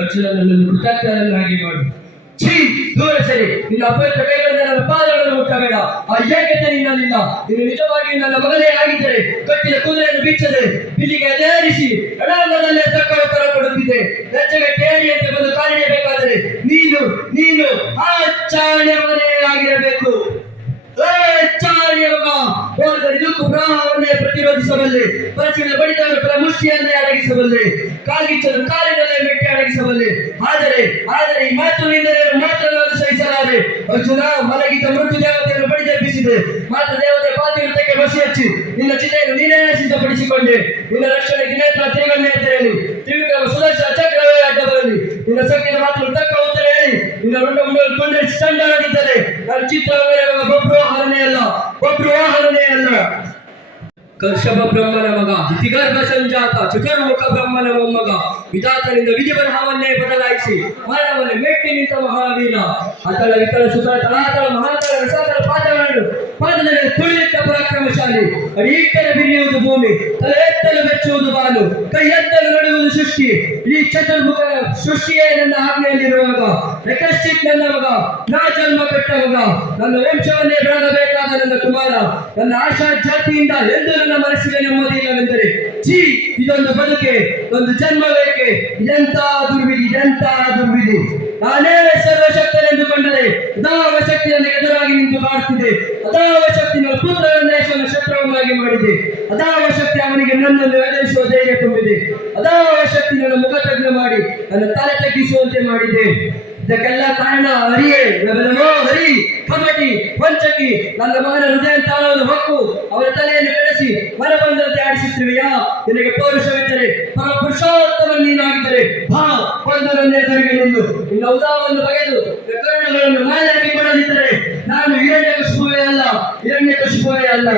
ಅರ್ಜುನನನ್ನು ಕೃತಜ್ಞನನ್ನಾಗಿ ಮಾಡು. ಛೀ, ದೂರ ಸರಿ. ನಿನ್ನ ಅಪವಿತ್ರ ಕೈಗಳಿಂದ ನನ್ನ ಪಾದಗಳನ್ನು ಮುಟ್ಟಬೇಡ. ಆ ಯೋಗ್ಯತೆ ನಿನ್ನಲ್ಲಿಲ್ಲ. ನೀನು ನಿಜವಾಗಿ ನನ್ನ ಮಗನೇ ಆಗಿದ್ದರೆ ಕಟ್ಟಿದ ಕುದುರೆಯನ್ನು ಬಿಚ್ಚದೆ ಬಿಲ್ಲಿಗೆ ಅದೇರಿಸಿ ರಣರಂಗದಲ್ಲೇ ತಕ್ಕ ಉತ್ತರ ಕೊಡುತ್ತಿದ್ದೆ. ಲಜ್ಜೆಗೆ ಟೇರಿಯಂತೆ ಬಂದು ಕಾಲಿಡಬೇಕಾದರೆ ನೀನು ನೀನು ಆ ಚಾಣೆ ಮಗನೇ ಆಗಿರಬೇಕು. ದುಃಖ ಪ್ರವಾಹವನ್ನೇ ಪ್ರತಿರೋಧಿಸಬಲ್ಲೆ, ಪರಚಿನ ಬಡಿತವನ್ನು ಮುಷ್ಟಿಯನ್ನೇ ಅಡಗಿಸಬಲ್ಲೆ, ಕಾಗಿಚ್ಚನ್ನು ಕಾಲಿನಲ್ಲೇ ಮೆಟ್ಟಿ ಅಡಗಿಸಬಲ್ಲೆ. ಆದರೆ ಈ ಮಾತು ನಿಂದನೆಯನ್ನು ಮಾತ್ರ ನಾನು ಸಹಿಸಲಾರೆ. ಅರ್ಜುನ, ಮಲಗಿದ್ದ ಮೃತ್ಯು ದೇವತೆಯನ್ನು ಬಡಿದೆಬ್ಬಿಸಿದೆ. ಮಾತ್ರ ದೇವತೆ ಪಾತಿವೃತ್ಯಕ್ಕೆ ಬಸಿ ಹಚ್ಚಿ ನಿನ್ನ ಚಿತೆಯನ್ನು ನೀನೇ ಸಿದ್ಧಪಡಿಸಿಕೊಂಡೆ. ನಿನ್ನ ರಕ್ಷಣೆಗೆ ನೇತ್ರ ತಿರುಗನ್ನೇ ತೆರೆಯಲಿ, ತ್ರಿವಿಕ್ರಮ ಸುದರ್ಶನ ಚಕ್ರವೇ ಅಡ್ಡ ಬರಲಿ. ನಿನ್ನ ಸೊಕ್ಕಿನ ಮಾತನ್ನು ತಕ್ಕ ಉತ್ತರ ಹೇಳಿ ನಿನ್ನ ರುಂಡ ಮುಂಡಲು ತುಂಡರಿಸಿ ಚಂಡಾಡಿದ್ದರೆ ನಾನು ಚಿತ್ರವೇ ಒಬ್ಬರು ವಾಹನನೇ ಅಲ್ಲ. ಕರ್ಷಭ ಬ್ರಹ್ಮನ ಮಗ, ಇತಿಗರ್ಭ ಸಂಜಾತ, ಚತುರ್ಮುಖ ಬ್ರಹ್ಮನ ಮೊಮ್ಮಗ, ವಿಧಾತನಿಂದ ವಿಧಿ ಬರಹವನ್ನೇ ಬದಲಾಯಿಸಿ ಮರಣವನ್ನು ಮೆಟ್ಟಿ ನಿಂತ ಮಹಾವೀರ. ಅತಳ ವಿತಳ ಸುತಳ ತಳಾತಳ ಮಹಾತಳ ರಸಾತಳ ಪಾದದಲ್ಲಿ ತುಳಿಯುತ್ತ ಪರಾಕ್ರಮಶಾಲಿ. ಅಡಿ ಇಟ್ಟರೆ ಬಿರಿಯುವುದು ಭೂಮಿ, ತಲೆ ಎತ್ತಲು ಬೆಚ್ಚುವುದು ಬಾನು, ಕೈ ಎತ್ತಲು ನಡುವುದು ಸೃಷ್ಟಿ. ಈ ಚತುರ್ಮುಖ ಸೃಷ್ಟಿಯೇ ನನ್ನ ಆಜ್ಞೆಯಲ್ಲಿರುವಾಗ ಯಕಶ್ಚಿತ್ ನನ್ನ ಮಗ, ನಾ ಜನ್ಮ ಕೊಟ್ಟ ಮಗ, ನನ್ನ ವಂಶವನ್ನೇ ಬೆಳಗಬೇಕಾದ ನನ್ನ ಕುಮಾರ. ನನ್ನ ಆಶಾ ಜಾತಿಯಿಂದ ಎಂದು ನನ್ನ ಮನಸ್ಸಿಗೆ ನೆಮ್ಮದಿ ಇಲ್ಲವೆಂದರೆ ಛೀ, ಇದೊಂದು ಬದುಕೆ, ಒಂದು ಜನ್ಮ ಬೇಕೆ. ಇದೆಂತ ದುರ್ವಿಧಿ. ನಾನೇ ಸರ್ವಶಕ್ತನೆಂದುಕೊಂಡರೆ ಅದಾವ ಶಕ್ತಿ ನನಗೆ ಎದುರಾಗಿ ನಿಂತು ಕಾಡ್ತಿದೆ. ಅದಾವ ಶಕ್ತಿ ನನ್ನ ಪುತ್ರನನ್ನು ಶತ್ರುವನ್ನಾಗಿ ಮಾಡಿದೆ. ಅದಾವ ಶಕ್ತಿ ಅವನಿಗೆ ನನ್ನನ್ನು ಎದುರಿಸುವ ಧೈರ್ಯ ತುಂಬಿದೆ. ಅದಾವ ಶಕ್ತಿ ನನ್ನ ಮುಖ ತಗ್ನ ಮಾಡಿ ನನ್ನ ತಲೆ ತಗ್ಗಿಸುವಂತೆ ಮಾಡಿದೆ. ಇದಕ್ಕೆಲ್ಲ ಕಾರಣ ಹರಿಯೇ. ಹರಿ ಕಪಟಿ ವಂಚಕಿ, ನನ್ನ ಮಗನ ಹೃದಯ ತಾಳವನ್ನು ಹೊಕ್ಕು ಅವರ ತಲೆಯನ್ನು ಬೆಳೆಸಿ ಮನ ಬಂದಂತೆ ಆಡಿಸುತ್ತಿರುವೆಯಾ? ನಿನಗೆ ಪೌರುಷವಿದ್ದರೆ, ಪುರುಷೋತ್ತಮ ನೀನಾಗಿದ್ದರೆ ಬಾ, ಬಂದರನ್ನೇ ಎದುರಿಗೆ ನಿಲ್ಲು. ನಿನ್ನ ಉದಾವನ್ನು ಬಗೆದು ಕರುಣಗಳನ್ನು ಮಾಯಾಗಿ ಮಾಡದಿದ್ದರೆ ನಾನು ಹಿರಣ್ಯಕಶಿಪುವೇ ಅಲ್ಲ.